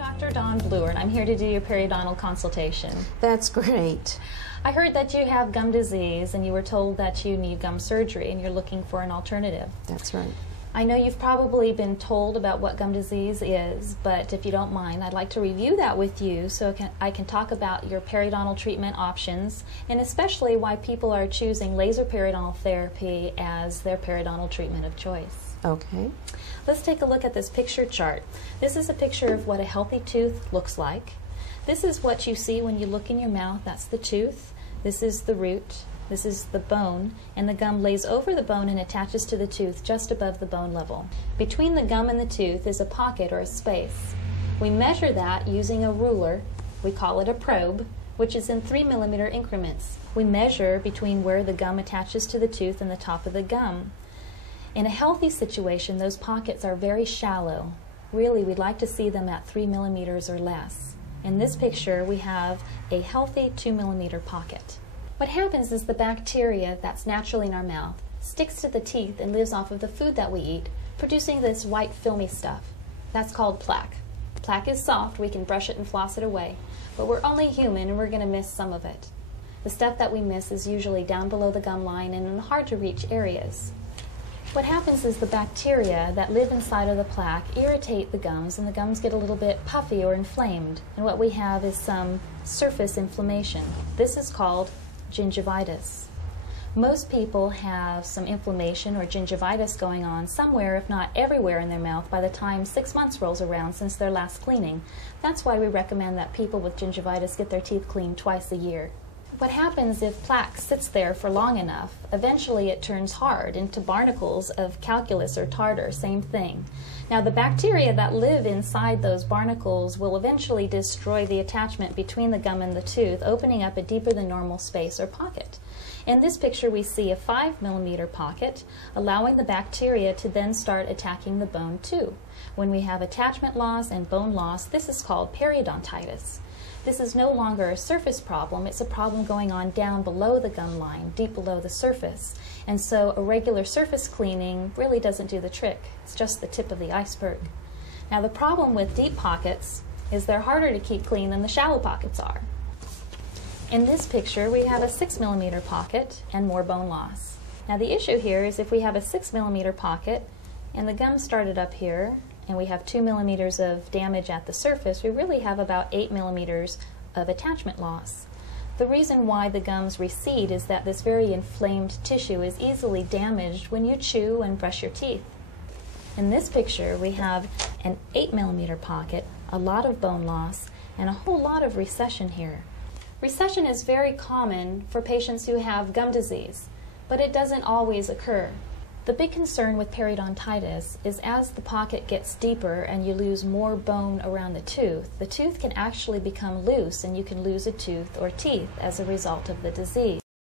Dr. Dawn Bloor, and I'm here to do your periodontal consultation. That's great. I heard that you have gum disease and you were told that you need gum surgery and you're looking for an alternative. That's right. I know you've probably been told about what gum disease is, but if you don't mind, I'd like to review that with you so I can talk about your periodontal treatment options and especially why people are choosing laser periodontal therapy as their periodontal treatment of choice. Okay. Let's take a look at this picture chart. This is a picture of what a healthy tooth looks like. This is what you see when you look in your mouth. That's the tooth. This is the root. This is the bone, and the gum lays over the bone and attaches to the tooth just above the bone level. Between the gum and the tooth is a pocket or a space. We measure that using a ruler. We call it a probe, which is in 3 millimeter increments. We measure between where the gum attaches to the tooth and the top of the gum. In a healthy situation, those pockets are very shallow. Really, we'd like to see them at 3 millimeters or less. In this picture, we have a healthy 2 millimeter pocket. What happens is the bacteria that's naturally in our mouth sticks to the teeth and lives off of the food that we eat, producing this white filmy stuff. That's called plaque. Plaque is soft, we can brush it and floss it away, but we're only human and we're going to miss some of it. The stuff that we miss is usually down below the gum line and in hard to reach areas. What happens is the bacteria that live inside of the plaque irritate the gums and the gums get a little bit puffy or inflamed, and what we have is some surface inflammation. This is called gingivitis. Most people have some inflammation or gingivitis going on somewhere, if not everywhere, in their mouth by the time 6 months rolls around since their last cleaning. That's why we recommend that people with gingivitis get their teeth cleaned twice a year. What happens if plaque sits there for long enough, eventually it turns hard into barnacles of calculus or tartar, same thing. Now the bacteria that live inside those barnacles will eventually destroy the attachment between the gum and the tooth, opening up a deeper than normal space or pocket. In this picture we see a 5 millimeter pocket, allowing the bacteria to then start attacking the bone too. When we have attachment loss and bone loss, this is called periodontitis. This is no longer a surface problem, it's a problem going on down below the gum line, deep below the surface. And so a regular surface cleaning really doesn't do the trick. It's just the tip of the iceberg. Now the problem with deep pockets is they're harder to keep clean than the shallow pockets are. In this picture we have a 6 millimeter pocket and more bone loss. Now the issue here is if we have a 6 millimeter pocket and the gum started up here, and we have 2 millimeters of damage at the surface, we really have about 8 millimeters of attachment loss. The reason why the gums recede is that this very inflamed tissue is easily damaged when you chew and brush your teeth. In this picture, we have an 8 millimeter pocket, a lot of bone loss, and a whole lot of recession here. Recession is very common for patients who have gum disease, but it doesn't always occur. The big concern with periodontitis is as the pocket gets deeper and you lose more bone around the tooth can actually become loose and you can lose a tooth or teeth as a result of the disease.